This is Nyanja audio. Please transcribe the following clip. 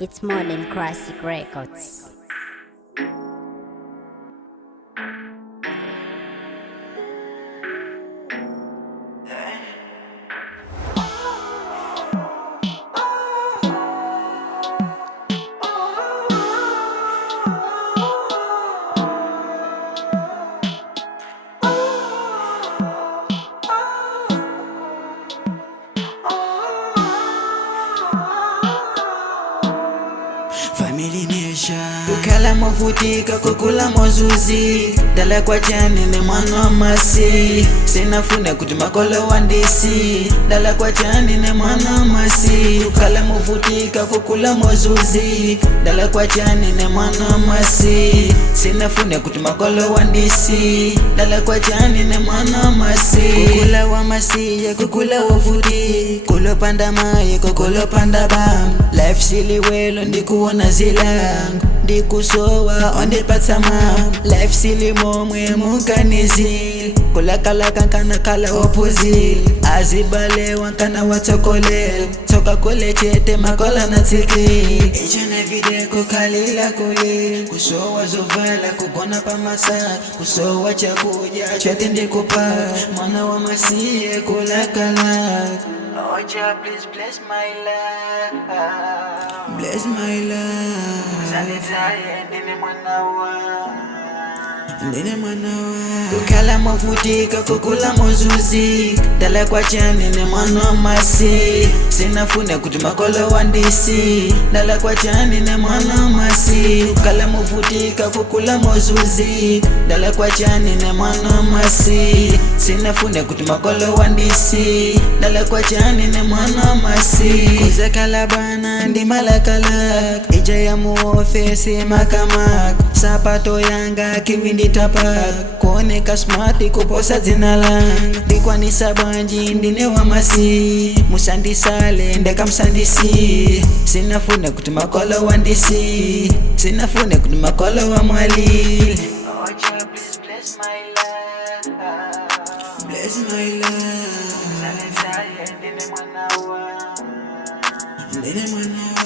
It's more than classic records. Family Nation kukala movutika kukula mozuzi dala kwa chani ne mwana wa masi sinafuna kuti makolo wandisi dala kwa chani ne mwana wa masi kukala movutika kukula mozuzi dala kwa chani ne mwana wa masi sinafuna kuti makolo wandisi dala kwa chani ne mwana wa masi kukula wa masi ya kukula wavuti kulo panda maye kukulo panda bam life siliwelo ndikuona zilangu ndikusowa ondipatama life sili momwe mukanizil kulakala kankana kala opozil azibale wankana watokolel toka kole chete makola na tsikil each and every day kukalila kule kusowa zovala kugona pamasa kusowa chakuja chete ndikupa mwana wa masiye kulakala Oja, please bless my life. Bless my life. Sanitaye ndine mwanawa kukala movutika kukula mozuzi dala kwa chani ne mwana wa masi sinafuna kuti makolo wandisi dala kwa chani ne mwana wa masi kukala movutika kukula mozuzi dala kwa chani ne mwana wa masi sinafuna kuti makolo wandisi dala kwa chani ne mwana wa masi kuza kalabana ndi malakalak ija ya muofesi makamak sapato yanga kiwindi tapak kuoneka smart kuposa dzina langa ndikwanisa banji ndine wa masi musandisale ndekamsandisi sinafuna kuti makolo wandisi sinafuna kuti makolo wa mwalile Oja, please bless my life. Bless my life. Ndine mwanawa